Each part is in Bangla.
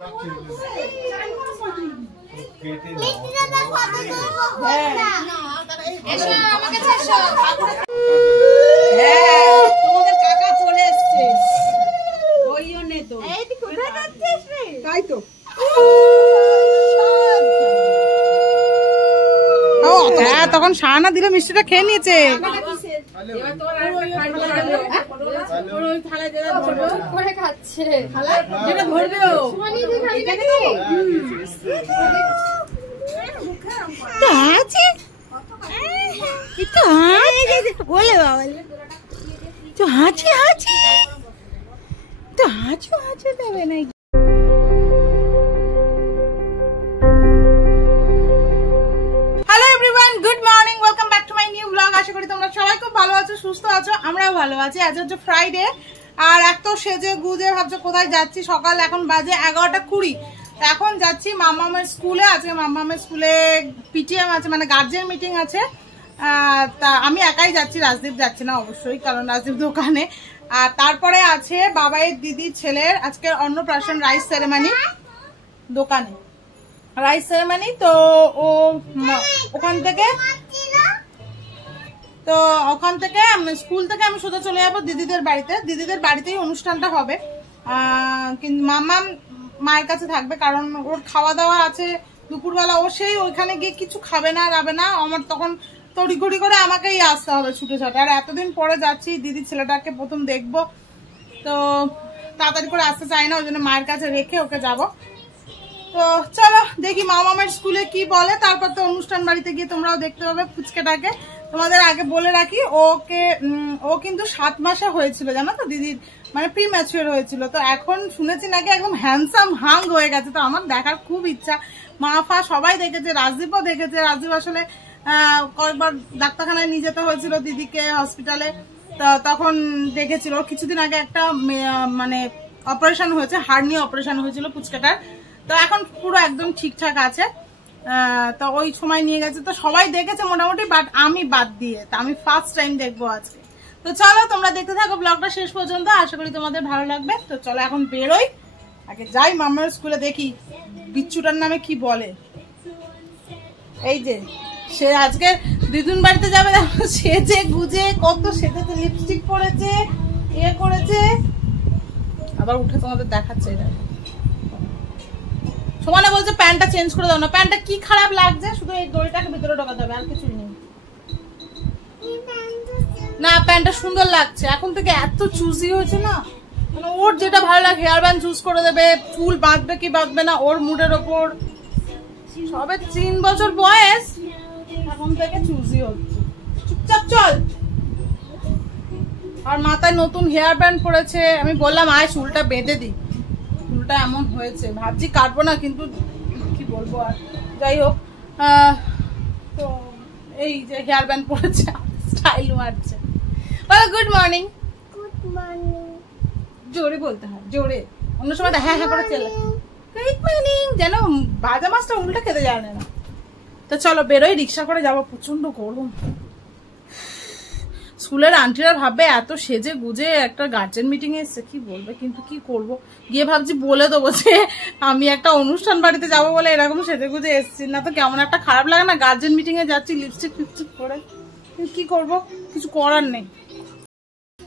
তোমাদের কাকা চলে এসছে, ওই জন্য তো। তাই তো তখন সাহানা দিলে মিষ্টিটা খেয়ে নিয়েছে। দেবে না। আশা করি তোমরা সবাই খুব ভালো আছো, সুস্থ আছো, আমরাও ভালো আছি। আজ হচ্ছে ফ্রাইডে, আর এত সেজে গুজে ভাবছো কোথায় যাচ্ছি। সকাল এখন বাজে 11:20। এখন যাচ্ছি মামামের স্কুলে। আজকে মামামের স্কুলে পিটিএম আছে, মানে গার্জিয়ান মিটিং আছে। তা আমি একাই যাচ্ছি, রাজদীপ যাচ্ছে না অবশ্যই, কারণ রাজদীপ দোকানে। আর তারপরে আছে বাবাইয়ের দিদি ছেলের আজকের অন্নপ্রাশন রাইস সেরেমনি, দোকানে রাইস সেরেমনি। তো ও ওখান থেকে স্কুল থেকে আমি সোজা চলে যাবো দিদিদের বাড়িতে। দিদিদের বাড়িতেই অনুষ্ঠানটা হবে, কিন্তু মামাম মায়ের কাছে থাকবে, কারণ ওর খাওয়া দাওয়া আছে দুপুরবেলা। ও সেই ওইখানে গিয়ে কিছু খাবে না যাবে না, আমার তখন তড়িঘড়ি করে আমাকেই আসতে হবে ছুটে ছুটে। আর এতদিন পরে যাচ্ছি, দিদির ছেলেটাকে প্রথম দেখবো, তো তাড়াতাড়ি করে আসতে চাই না, ওই জন্য মায়ের কাছে রেখে ওকে যাব। তো চলো দেখি মামামের স্কুলে কি বলে, তারপর তো অনুষ্ঠান বাড়িতে গিয়ে তোমরাও দেখতে পাবে ফুচকাটাকে। তোমাদের আগে বলে রাখি, ও কিন্তু 7 মাসে হয়েছিল, জানো তো দিদির, মানে প্রি ম্যাচিওর হয়েছিল। তো এখন শুনেছি নাকি একদম হ্যান্ডসাম হাং হয়ে গেছে। তো আমার দেখার খুব ইচ্ছা। মা ফা সবাই দেখেছে, রাজদীপও দেখেছে। রাজদীপ আসলে কয়েকবার ডাক্তারখানায় নিয়ে যেতে হয়েছিল দিদিকে, হসপিটালে। তখন দেখেছিল। কিছুদিন আগে একটা মানে অপারেশন হয়েছে, হার্নিয়া অপারেশন হয়েছিল পুচকাটার। তো এখন পুরো একদম ঠিকঠাক আছে। তো ওই সময় নিয়ে গেছে, তো সবাই দেখেছে মোটামুটি, বাট আমি বাদ দিয়ে। তা আমি ফার্স্ট টাইম দেখবো আজকে। তো চলো তোমরা দেখতে থাকো ব্লগটা শেষ পর্যন্ত, আশা করি তোমাদের ভালো লাগবে। তো চলো এখন বেরোই, আগে যাই মামার স্কুলে, দেখি বিচ্ছুটার নামে কি বলে। এই যে সে আজকে দিদুন বাড়িতে যাবে, সেজে গুজে কত সেজেতে, লিপস্টিক পরেছে, ইয়ে করেছে, আবার উঠে তোমাদের দেখাচ্ছে। এটা সমানে বলছে প্যান্টটা চেঞ্জ করে দাও না। প্যান্টটা কি খারাপ লাগছে, শুধু এই দড়িটাকে ভিতরে ঢোকাতে হবে, আর কিছুই নেই। না প্যান্টটা সুন্দর লাগছে, এখন থেকে এত চুজি হয়েছে না, মানে ওর যেটা ভালো লাগে হেয়ার ব্যান্ড চুজ করে দেবে, চুল বাঁধবে কি বাঁধবে না ওর মুডের ওপর। সবে 3 বছর বয়স, এখন থেকে চুজি হচ্ছে। চুপচাপ চল। আর মাথায় নতুন হেয়ার ব্যান্ড পড়েছে। আমি বললাম আয় চুলটা বেঁধে দিই, চুলটা এমন হয়েছে, ভাবছি কাটবো না, কিন্তু কি বলবো আর। যাই হোক, তো এই যে হেয়ার ব্যান্ড পড়েছে, স্টাইল মারছে। বলো গুড মর্নিং। গুড মর্নিং জোরে বলতে হয়, জোরে। অন্য সময় হ্যাঁ হ্যাঁ করে চলে গুড মর্নিং, যেন ভাজা মাছটা উল্টা খেতে জানে না। তো চলো বেরোই, রিক্সা করে যাবো, প্রচন্ড গরম। স্কুলের আন্টিরা ভাববে এত সেজে গুজে একটা গার্জেন মিটিং এ এসছে, কি বলবে, কিন্তু কি করব, গিয়ে ভাবছি বলে দেবো যে আমি একটা অনুষ্ঠান বাড়িতে যাবো বলে এরকম সেজে গুজে এসছি। না তো কেমন একটা খারাপ লাগে না, গার্জেন মিটিং এ যাচ্ছি লিপস্টিক ফিপস্টিক করে। কি করব, কিছু করার নেই।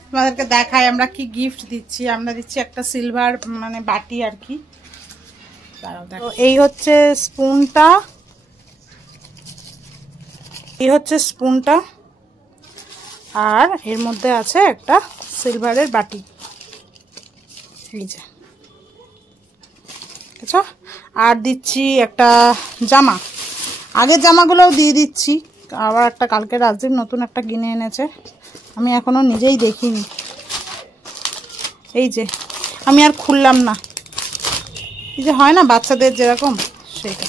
তোমাদেরকে দেখাই আমরা কি গিফট দিচ্ছি। আমরা দিচ্ছি একটা সিলভার মানে বাটি আর কি। এই হচ্ছে স্পুনটা, এই হচ্ছে স্পুনটা, আর এর মধ্যে আছে একটা সিলভারের বাটি। এই যে, আচ্ছা, আর দিচ্ছি একটা জামা। আগের জামাগুলোও দিয়ে দিচ্ছি, আবার একটা কালকে রাজদীপ নতুন একটা কিনে এনেছে, আমি এখনো নিজেই দেখিনি। এই যে আমি আর খুললাম না, এই যে হয় না বাচ্চাদের যেরকম, সেটা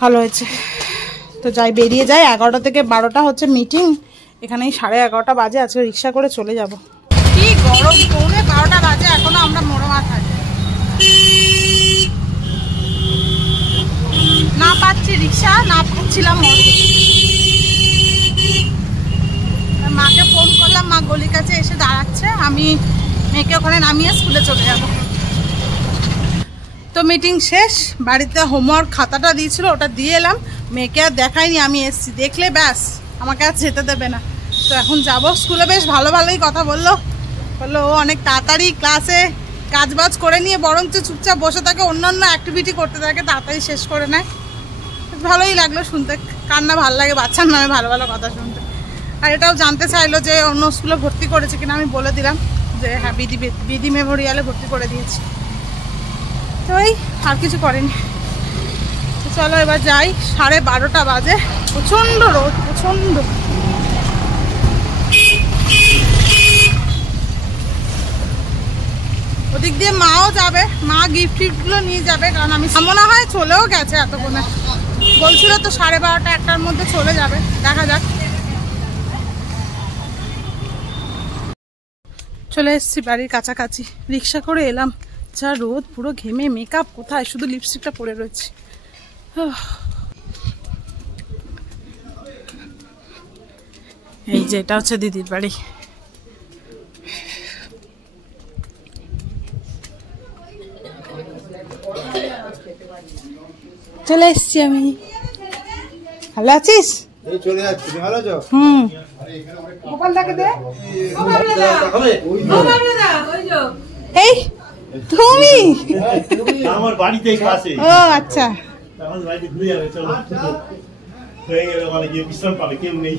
ভালো হয়েছে। তো যাই, বেরিয়ে যাই। 11টা থেকে 12টা হচ্ছে মিটিং, এখানেই 11:30 বাজে। আজকে রিক্সা করে চলে যাব। কি গরম, পৌনে 12টা বাজে, এখনো আমরা মোড়ো মাথায়। না পাচ্ছি রিক্সা, না পাচ্ছিলাম। মাকে ফোন করলাম, মা গলির কাছে এসে দাঁড়াচ্ছে, আমি মেয়েকে ওখানে নামিয়ে স্কুলে চলে যাব। তো মিটিং শেষ, বাড়িতে হোমওয়ার্ক খাতাটা দিয়েছিল ওটা দিয়ে এলাম, মেয়েকে আর দেখাইনি, আমি এসছি, দেখলে ব্যাস আমাকে আর যেতে দেবে না। তো এখন যাব স্কুলে, বেশ ভালোই কথা বললো ও অনেক তাড়াতাড়ি ক্লাসে কাজবাজ করে নিয়ে বরঞ্চ চুপচাপ বসে থাকে, অন্যান্য অ্যাক্টিভিটি করতে থাকে, তাড়াতাড়ি শেষ করে নেয়। ভালোই লাগলো শুনতে, কার না ভালো লাগে বাচ্চার নামে ভালো কথা শুনতে। আর এটাও জানতে চাইলো যে অন্য স্কুলে ভর্তি করেছে কিনা, আমি বলে দিলাম যে হ্যাঁ বিডি মেমোরিয়ালে ভর্তি করে দিয়েছি। তো এই আর কিছু করেনি। তো চলো এবার যাই, 12:30 বাজে, প্রচণ্ড রোদ, প্রচণ্ড। ওদিক দিয়ে মাও যাবে, মা গিফটগুলো নিয়ে যাবে, কারণ আমি মনে হয় চলেও গেছে এতক্ষণে, বলছিল তো 12:30 1টার মধ্যে চলে যাবে, দেখা যাক। চলে এসেছি বাড়ির কাছাকাছি, রিক্সা করে এলাম, যা রোদ, পুরো ঘেমে মেকআপ কোথায়, শুধু লিপস্টিকটা পরে রয়েছে। এই যে এটা হচ্ছে দিদির বাড়ি। চলে এসছি আমি। ভালো আছিস? চলে যাচ্ছি, ভালো আছো? গোপালদাকে দে। এই তুমি আমার বাড়িতেই পাশে। ও আচ্ছা, আমার বাড়িতে ঘুরে যাবে, চলো। হয়ে গেল, মানে কি বিশ্রাম পাবে, কেউ নেই।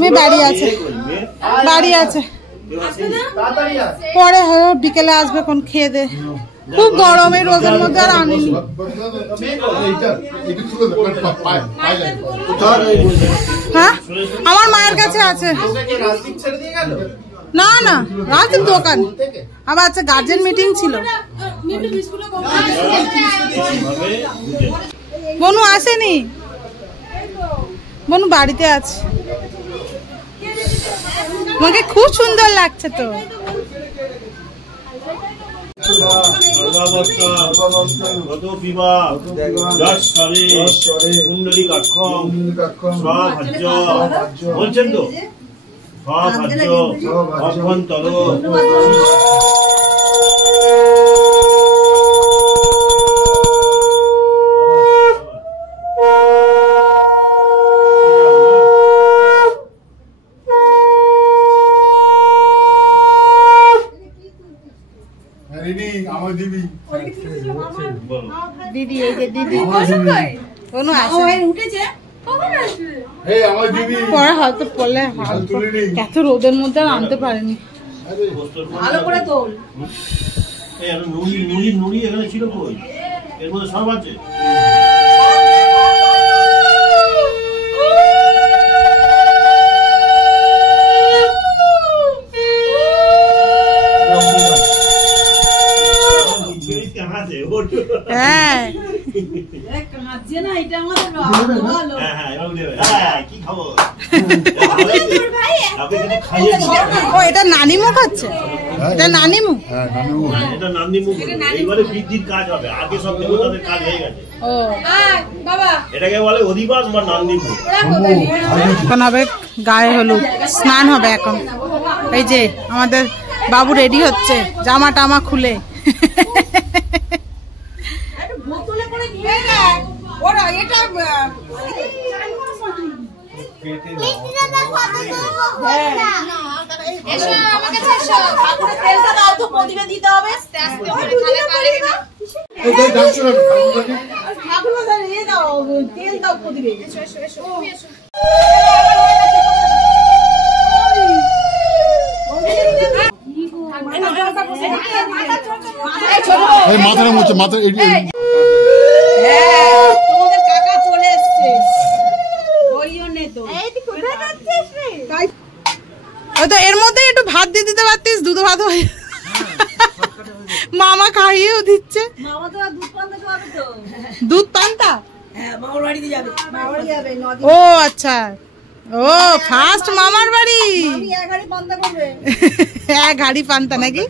মেয়ে বাড়ি আছে, পরে বিকেলে আসবে, কোন খেয়ে দে। খুব গরম, এই রোদের মধ্যে আর আনিনি। হ্যাঁ আমার মায়ের কাছে আছে। না না, রাজদীপ দোকান, আবার আচ্ছা গার্জেন মিটিং ছিল। বনু আসেনি, বনু বাড়িতে আছে। আমাকে খুব সুন্দর লাগছে তো। বলছেন তো অভ্যন্তর দিদি, এই যে দিদি কোনো উঠেছে পরে হয়তো পড়লে, এত রোদের মধ্যে আর আনতে পারেনি। ভালো করে তোল। নুড়ি এখানে ছিল, কই এর মধ্যে সব আছে। হ্যাঁ ও এটা নানিমুখ হচ্ছে, এটা নানিমুখ, এটা নানিমুখ। এইবারে বৃদ্ধির কাজ হবে, আগে সব দেবতাদের কাজ হয়ে গেছে। ও বাবা, এটাকে বলে অধিবাস বা নানিমুখ। এখন হবে গায়ে হলুদ, স্নান হবে এখন। এই যে আমাদের বাবু রেডি হচ্ছে, জামা টামা খুলে। মাথার মুছে মাথা। তোমাদের কাকা চলে এসছে, ওই জন্য তো। ওই তো এর মধ্যে একটু ভাত দিয়ে দিতে পারতিস, দুধ ভাত হয়ে। মামা খাইয়েও দিচ্ছে। মামা তো দুধ পান্তা খাওয়াবে তো। দুধ পান্তা? হ্যাঁ, মামার বাড়িতে যাবে। মামার বাড়ি যাবে। ও আচ্ছা, ও ফার্স্ট মামার বাড়ি। আমি এক গাড়ি পান্তা করবে। এক গাড়ি পান্তা নাকি?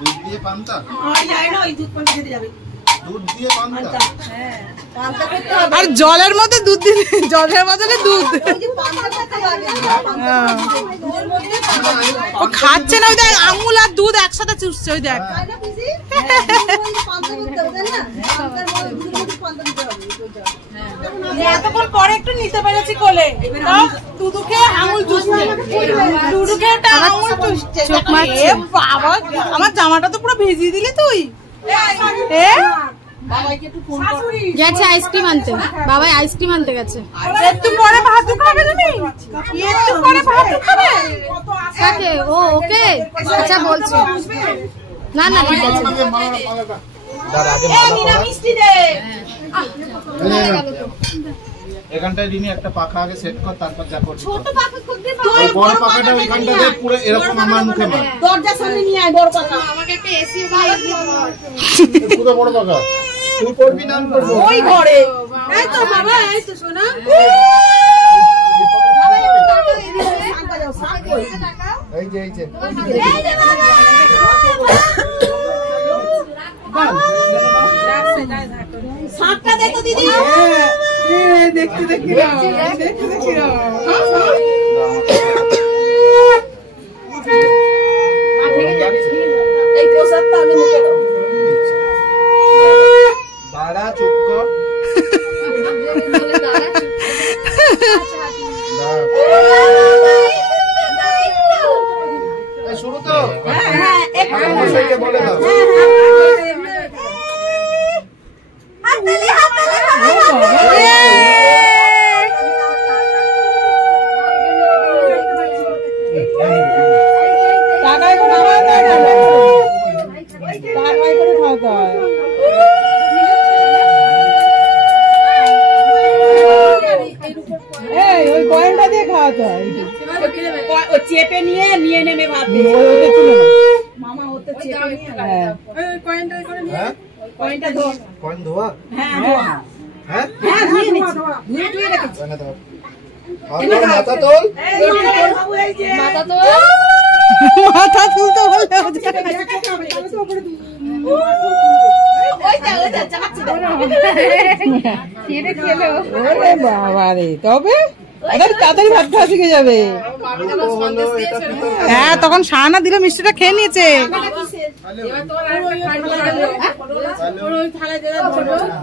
দুধ দিয়ে পান্তা। আর যায় না, ওই দুধ পান্তা খেতে যাবে। আর জলের মধ্যে দুধ দিলে, জলের বদলে দুধ। ও খাচ্ছে না, ওই দেখ আমুল আর দুধ একসাথে চুষছে, ওই দেখ। এতক্ষণ পরে একটু নিতে পেরেছি কোলে, দুধুকে আঙুল চুষছে, দুধুকে একটা আঙুল চুষছে। বাবা, আমার জামাটা তো পুরো ভিজিয়ে দিলি তুই। গেছে আইসক্রিম আনতে, বাবাই আইসক্রিম আনতে গেছে। একটু পরে ভাত খাবে তুমি, একটু পরে ভাত খাবে। কাকে? ও ওকে, আচ্ছা বলছি। না না ঠিক আছে। এখানটায় রিনি একটা পাখা আগে সেট কর, তারপর যা করবি। ছোট পাখা খুঁজতে ওই বড় পাখাটা ওইখানটা দে, পুরো এরকম আমার মুখে মার। দরজার সামনে নিয়ে আয় বড় পাখা। আমাকে একটা এসি বানিয়ে দিও। পুরো বড় পাকা। তুই পড়বি না, আমি পড়বো। ওই ঘরে। এই তো বাবা, এই তো সোনা। এই যে এই যে শাকটা দে তো দিদি। দেখতে দেখতে এই প্রসাদটা আগে মুখে দাও। দাঁড়া, চুপ কর। শুরু তো। হ্যাঁ, একটু মশাইকে বলে দাও। টাকায় করে খাওয়াতে হয়, টাকায় করে খাওয়াতে হয়। এই ওই কয়েনটা দিয়ে খাওয়াতে হয়। ও চেপে নিয়ে নিয়ে নেমে ভাত দে। মামা ওতে চেপে নিয়ে ওই কয়েনটা করে নিয়ে হ্যাঁ, কয়েনটা ধর। কয়েন ধোয়া। হ্যাঁ ধোয়া। হ্যাঁ, হ্যাঁ ধুয়ে নিচ্ছি। ধুয়ে রেখেছি। কয়েন ধোয়া। আর তোর মাথা তোল। বাবু এই যে মাথা তো মাথা তুলতে বলে ওই যা চাকাচ্ছে দাও। ওরে বাবা রে, তবে তাড়াতাড়ি ভাত খাওয়া শিখে যাবে। হ্যাঁ, তখন সাহানা দিল, মিষ্টিটা খেয়ে নিয়েছে।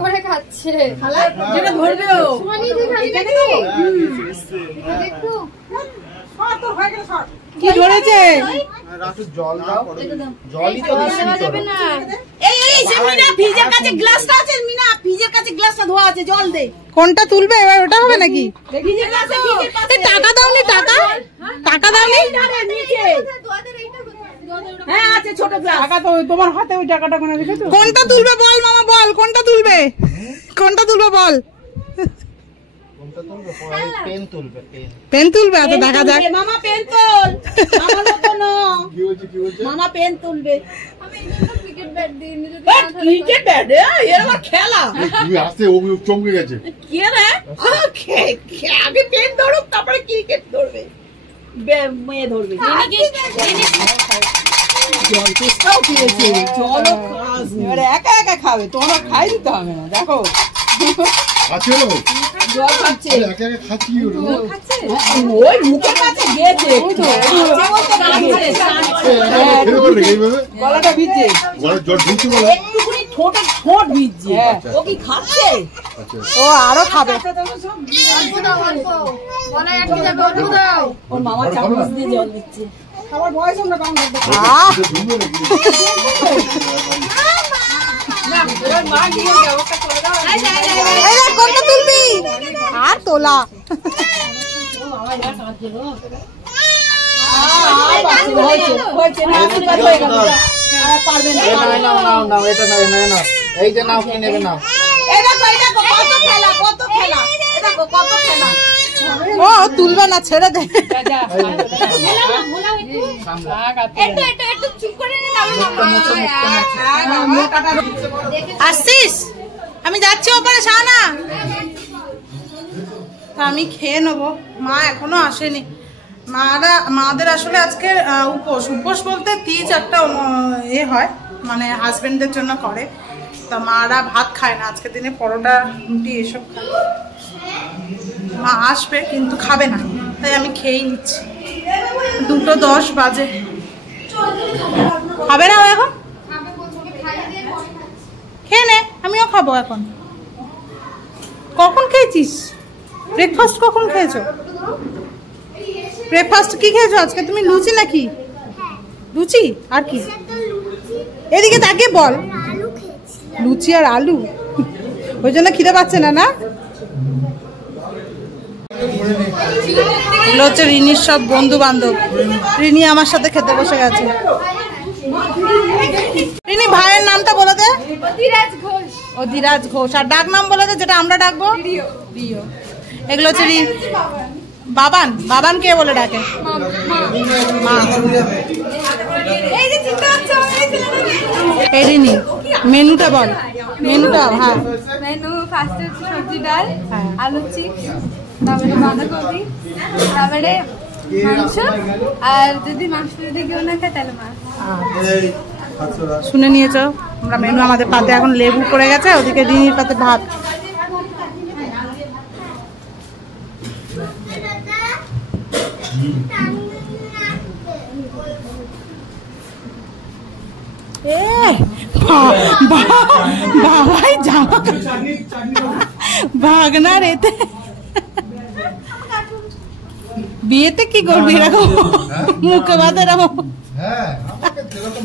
করে খাচ্ছে। কি ধরেছে? রাখো, জল দাও। জলই তো দিচ্ছি তোর। এই সে মিনা ফ্রিজের কাছে গ্লাসটা আছে, মিনা ফ্রিজের কাছে গ্লাসটা ধোয়া আছে, জল দে। কোনটা তুলবে এবার, ওটা হবে নাকি? ফ্রিজের কাছে, ফ্রিজের কাছে। টাকা দাওনি, টাকা টাকা দাওনি। নিচে। হ্যাঁ আছে ছোট গ্লাস। টাকা তো তোমার হাতে, ওই টাকাটা কোনে রেখেছো? কোনটা তুলবে বল মামা, বল কোনটা তুলবে, কোনটা তুলবে বল। কোনটা তুলবে? পেন তুলবে, পেন। পেন তুলবে? আচ্ছা দেখা যাক। মামা পেন তোল। মামার মতো না। কি হচ্ছে, কি হচ্ছে? মামা পেন তুলবে। ক্রিকেট ব্যাট দিয়ে নিজে ক্রিকেট ব্যাট এর আবার খেলা। তুই আসতে ও চমকে গেছে। কি রে? আগে পেন ধরুক, তারপরে ক্রিকেট ধরবে, মেয়ে ধরবে। জল চেষ্টাও পেয়েছে, জলও এবারে একা একা খাবে, তোমরা খাই দিতে হবে না। দেখো আছে না জল খাচ্ছে। একা একা খাচ্ছি কি করে? ওই মুখের কাছে গেছে। গলাটা ভিজে, জল ঢুকছে বলে। একটুখানি ঠোঁট ভিজছে। ও কি খাচ্ছে? ও আরো খাবে। গলায় আটকে যাবে, অল্প দাও। ওর মামা চামচ দিয়ে জল দিচ্ছে। খাবার বয়স আমরা কম করতে ঢুকবে নাকি? কোনটা তুলবি? আর তোলা এই যে নাও, কি নেবে নাও। ও তুলবে না, ছেড়ে দে। আসছিস? আমি যাচ্ছি ওপরে, শাহানা। তা আমি খেয়ে নেবো, মা এখনো আসেনি। মাদের আসলে আজকে উপোস বলতে 3-4টা হয়, মানে হাজবেন্ডদের জন্য করে। অবস্থা। মারা ভাত খায় না আজকের দিনে, পরোটা রুটি এসব খায়। মা আসবে কিন্তু খাবে না, তাই আমি খেয়েই নিচ্ছি। 2:10 বাজে। খাবে না এখন? খেয়ে নে, আমিও খাবো এখন। কখন খেয়েছিস ব্রেকফাস্ট? কখন খেয়েছো ব্রেকফাস্ট? কি খেয়েছো আজকে তুমি? লুচি নাকি? লুচি আর কি? এদিকে তাকে বল। লুচি আর আলু, ওই জন্য খিদে পাচ্ছে না? না, এগুলো হচ্ছে রিনির সব বন্ধু বান্ধব। রিনি আমার সাথে খেতে বসে গেছে। রিনি ভাইয়ের নামটা বলে দে। অধিরাজ ঘোষ। আর ডাক নাম বলে দে, যেটা আমরা ডাকবো। রিও। এগুলো হচ্ছে বাবান। বাবান কে বলে ডাকে? মা। এই রিনি মেনুটা বল। মেনুটা? হ্যাঁ, মেনু ফার্স্টে হচ্ছে সবজি ডাল, আলু চিপস, তারপরে বাঁধাকপি, তারপরে মাংস, আর যদি মাংস যদি কেউ না খায় তাহলে মাছ। শুনে নিয়েছো আমরা মেনু। আমাদের পাতে এখন লেবু পড়ে গেছে, ওদিকে রিনির পাতে ভাত। বাবাই জামা ভাগনা রেতে বিয়েতে কি করবি এরকম মুখে ভাত এরকম? হ্যাঁ, আমাকে যেরকম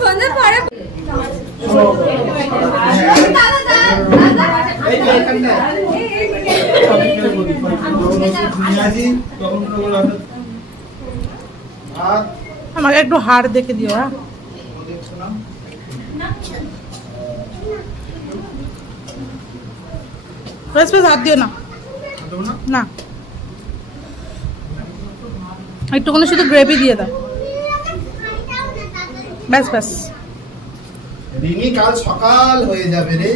সন্ধ্যের পরে আমাকে একটু হাড় দেখে দিও। হ্যাঁ, হাত দিও না। না, একটুখানি শুধু গ্রেভি দিয়ে দাও, ব্যাস ব্যাস। রিনি কাল সকাল হয়ে যাবে রে।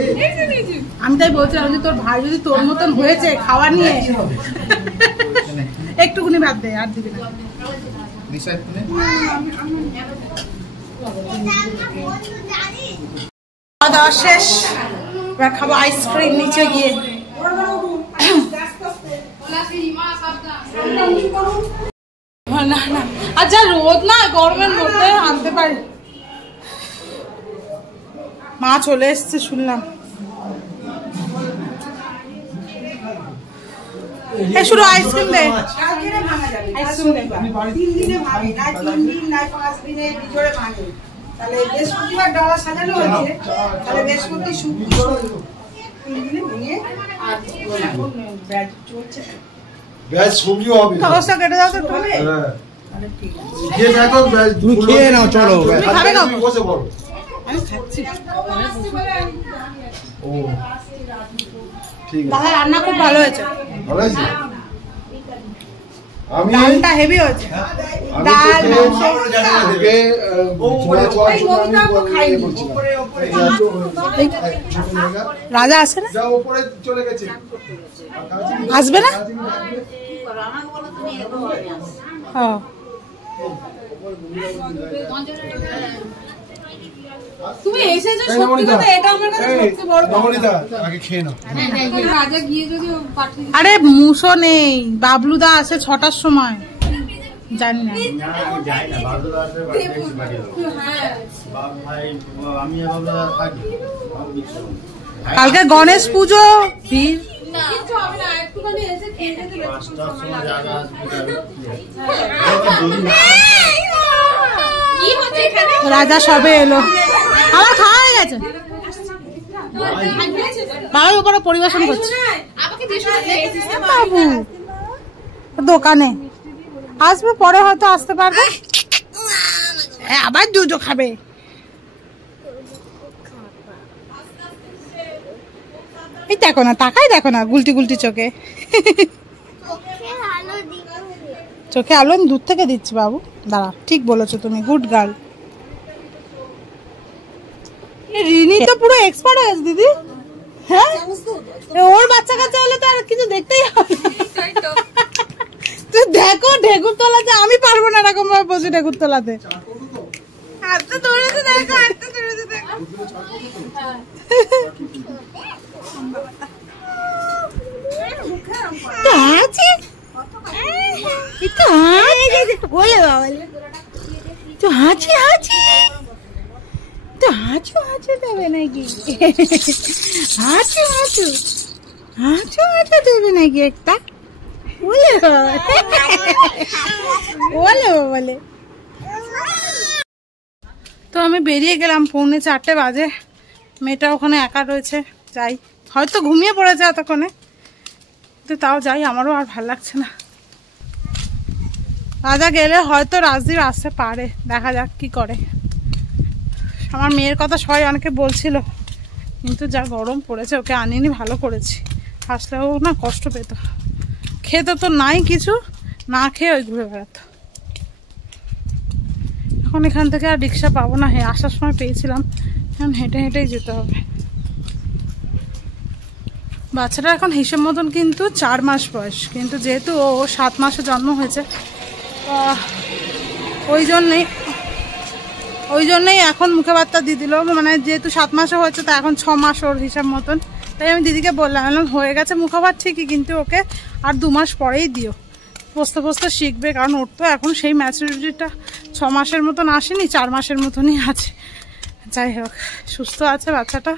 আমি তাই বলছিলাম যে তোর ভাই যদি তোর মতন হয়েছে খাওয়া নিয়ে, একটুখানি ভাত দে, আর দিবি না। খাওয়া দাওয়া শেষ, এবার খাবো আইসক্রিম নিচে গিয়ে। না না, আচ্ছা রোদ না, গরমের মধ্যে আনতে পারি। মা চলে এসছে শুনলাম। শুধু আইসক্রিম দে, আইসক্রিম দে। 3 দিনে ভাঙে, না 3 দিন না 5 দিনে ভিতরে ভাঙে। তাহলে বৃহস্পতিবার ডালা সাজানো হয়েছে, তাহলে বৃহস্পতি শুক্র 3 দিনে ভেঙে আর এখন ব্যাচ চলছে। ব্যাস সবজিও হবে। কাগজটা কেটে দাও তো একটু। হ্যাঁ, তাহলে ঠিক আছে। যে দেখো তুমি খেয়ে নাও, চলো খাবে না? তুমি বসে পড়ো। আমি খাচ্ছি। ও ঠিক আছে, দাদা রান্না খুব ভালো হয়েছে। ভালো আছে। আমি ডালটা হেভি হয়েছে। আমি ডাল, তো মাংস। আজকে ওপরে রাজা আসে না? যা উপরে চলে গেছে। আসবে না? হ্যাঁ, তুমি এসেছো সত্যি কথা, এটা আমার কাছে সবচেয়ে বড় নবনীতা আগে খেয়ে নাও। রাজা গিয়ে যদি পাঠিয়ে আরে মুসো নেই, বাবলুদা আসে 6টার সময়। জানি না। যাই না, বাবলুদা আসবে বাড়ি বাড়ি বাপ ভাই আমি আর বাবলুদা থাকি। কালকে গণেশ পুজো, ভিড়। কিছু হবে না, একটুখানি এসে খেয়ে যেতে 5টার সময় জায়গা আসবে। কি হচ্ছে এখানে? রাজা সবে এলো, আমার খাওয়া হয়ে গেছে। বাবাই উপরে পরিবেশন করছে। আমাকে দিয়ে বাবু দোকানে আসবে, পরে হয়তো আসতে পারবে। আবার দুধও খাবে। এই দেখো না, তাকাই দেখো না, গুলটি গুলটি চোখে। চোখে আলো আমি দূর থেকে দিচ্ছি বাবু, দাঁড়া। ঠিক বলেছো তুমি, গুড গার্ল। রিনি তো পুরো এক্সপার্ট হয়ে গেছে দিদি। হ্যাঁ, ওর বাচ্চা কাচ্চা হলে তো আর কিছু দেখতেই হবে না। তুই দেখো ঢেকুর তোলা, যে আমি পারবো না এরকম ভাবে বসে ঠাকুর তোলাতে। হাতটা ধরেছে দেখো, হাতটা ধরেছে দেখো। দেবে নাকি দেবে নাকি একটা বলে। তো আমি বেরিয়ে গেলাম, 3:45 বাজে। মেয়েটা ওখানে একা রয়েছে, যাই, হয়তো ঘুমিয়ে পড়েছে এতক্ষণে, তো তাও যাই, আমারও আর ভালো লাগছে না। রাজা গেলে হয়তো রাজদীপ আসতে পারে, দেখা যাক কি করে। আমার মেয়ের কথা সবাই অনেকে বলছিল, কিন্তু যা গরম পড়েছে ওকে আনিনি, ভালো করেছি, আসলেও না কষ্ট পেত, খেতে তো নাই কিছু, না খেয়ে ওই ঘুরে বেড়াতো। এখন এখান থেকে আর রিক্সা পাবো না, আসার সময় পেয়েছিলাম, এখন হেঁটে হেঁটেই যেতে হবে। বাচ্চাটা এখন হিসেব মতন কিন্তু 4 মাস বয়স, কিন্তু যেহেতু ও 7 মাসে জন্ম হয়েছে, ওই জন্যই এখন মুখে বার্তা দিয়ে দিল, মানে যেহেতু 7 মাসে হয়েছে তো এখন 6 মাস ওর হিসাব মতন। তাই আমি দিদিকে বললাম হয়ে গেছে মুখাভাত ঠিকই, কিন্তু ওকে আর 2 মাস পরেই দিও, বসতে বসতে শিখবে, কারণ ওর তো এখন সেই ম্যাচুরিটিটা 6 মাসের মতন আসেনি, 4 মাসের মতনই আছে। যাই হোক, সুস্থ আছে বাচ্চাটা,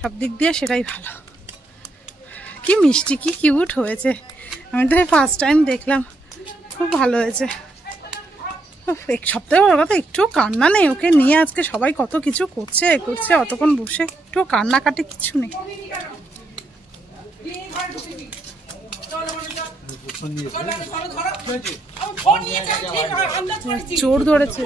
সব দিক দিয়ে সেটাই ভালো। কি মিষ্টি, কি কিউট হয়েছে, আমি তো ফার্স্ট টাইম দেখলাম, খুব ভালো হয়েছে। এক সপ্তাহে বড় কথা, একটু কান্না নেই, ওকে নিয়ে আজকে সবাই কত কিছু করছে, অতক্ষণ বসে একটু কান্নাকাটি কিছু নেই। চোর ধরেছে,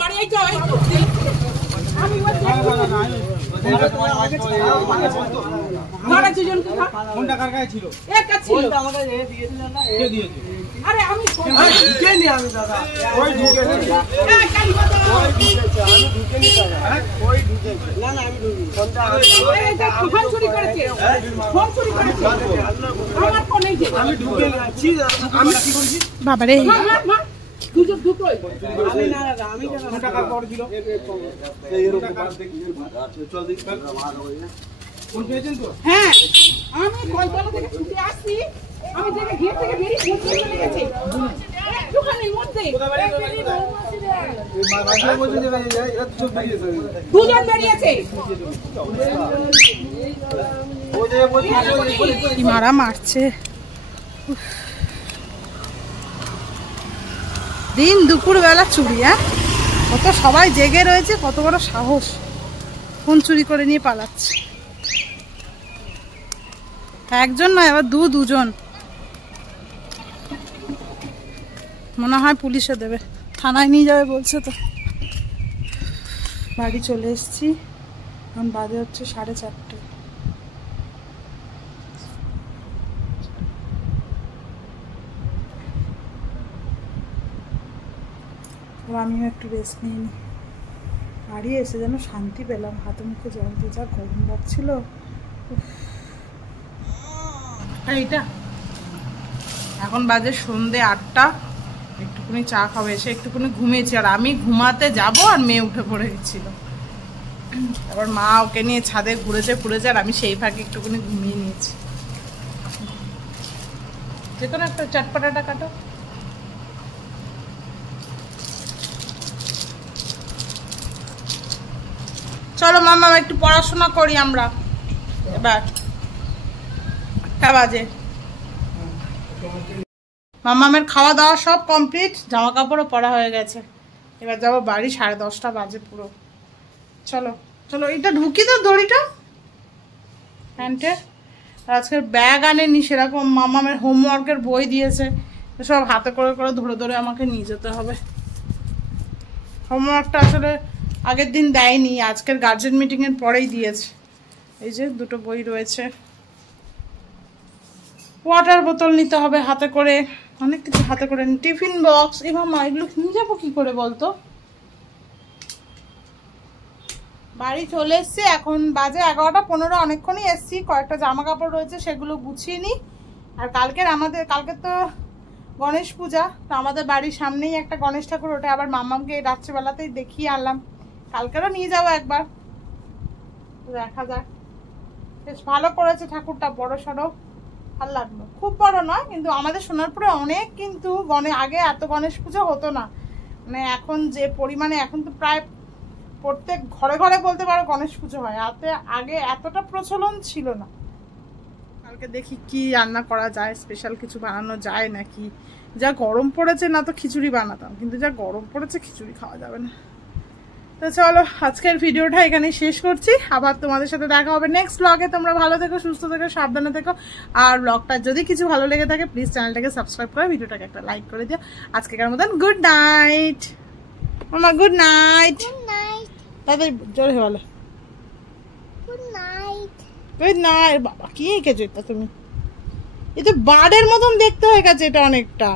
বাবারে হ্যাঁ, আমি কলকাতা থেকে ছুটে আসছি, আমি দেখে গেট থেকে বেরিয়ে চলে গেছে একটুখানির মধ্যে, দুজন বেরিয়েছে, কি মারা মারছে। দিন দুপুর বেলা চুরি, কত সবাই জেগে রয়েছে, কত বড় সাহস, ফোন চুরি করে নিয়ে পালাচ্ছে। একজন নয়, আবার দুজন, মনে হয় পুলিশে দেবে, থানায় নিয়ে যাবে বলছে। তো বাড়ি চলে এসেছি, এখন বাজে হচ্ছে 4:30। আমিও একটু রেস্ট নিয়ে নিই। বাড়ি এসে যেন শান্তি পেলাম, হাতে মুখে জল দিয়ে যা গরম লাগছিল। এইটা এখন বাজে সন্ধ্যে 8টা, একটুখানি চা খাবো, এসে একটুখানি ঘুমিয়েছি, আর আমি ঘুমাতে যাব আর মেয়ে উঠে পড়ে গেছিল। আবার মা ওকে নিয়ে ছাদে ঘুরেছে আর আমি সেই ফাঁকে একটুখানি ঘুমিয়ে নিয়েছি। যে কোনো একটা চটপটাটা কাটো। চলো মামা একটু পড়াশোনা করি আমরা, এবার 8টা বাজে। মামামের খাওয়া দাওয়া সব কমপ্লিট, জামা কাপড়ও পরা হয়ে গেছে, এবার যাবো বাড়ি, 10:30 বাজে পুরো। চলো চলো, এটা ঢুকি তো দড়িটা প্যান্টে। আজকের ব্যাগ আনেনি সেরকম, মামামের হোমওয়ার্কের বই দিয়েছে, সব হাতে করে করে ধরে ধরে আমাকে নিয়ে যেতে হবে। হোমওয়ার্কটা আসলে আগের দিন দেয়নি, আজকের গার্জেন মিটিংয়ের পরেই দিয়েছে। এই যে 2টো বই রয়েছে, ওয়াটার বোতল নিতে হবে হাতে করে, অনেক কিছু হাতে করে, টিফিন বক্স, এবার মা এগুলো নিয়ে যাবো কি করে বলতো। বাড়ি চলে এসছি, এখন বাজে 11:15, অনেকক্ষণই এসছি, কয়েকটা জামা কাপড় রয়েছে সেগুলো গুছিয়ে নিই। আর কালকে তো গণেশ পূজা। তো আমাদের বাড়ির সামনেই একটা গণেশ ঠাকুর, ওটা আবার মাম্মামকে রাত্রিবেলাতেই দেখিয়ে আনলাম। কালকেরও নিয়ে যাবো একবার, দেখা যাক। বেশ ভালো করেছে ঠাকুরটা, বড় সড়ো, ভালো লাগলো। খুব বড় নয় কিন্তু আমাদের সোনারপুরে অনেক, কিন্তু আগে এত গণেশ পুজো হতো না, মানে এখন যে পরিমাণে, এখন তো প্রায় প্রত্যেক ঘরে ঘরে বলতে পারো গণেশ পুজো হয়, আগে এতটা প্রচলন ছিল না। কালকে দেখি কি রান্না করা যায়, স্পেশাল কিছু বানানো যায় নাকি। যা গরম পড়েছে, না তো খিচুড়ি বানাতাম, কিন্তু যা গরম পড়েছে খিচুড়ি খাওয়া যাবে না। তো চলো আজকের ভিডিওটা এখানে শেষ করছি, আবার তোমাদের সাথে দেখা হবে নেক্সট ব্লগে। তোমরা ভালো থেকো, সুস্থ থেকো, সাবধানে থেকো। আর ব্লগটা যদি কিছু ভালো লেগে থাকে প্লিজ চ্যানেলটাকে সাবস্ক্রাইব করে ভিডিওটাকে একটা লাইক করে দিও। আজকের মতন গুড নাইট মামা, গুড নাইট। তাদের জোরে বলো গুড নাইট। Good night. বাবা কি এঁকেছো এটা তুমি? এটা বার্ডের মতন দেখতে হয়ে গেছে এটা অনেকটা।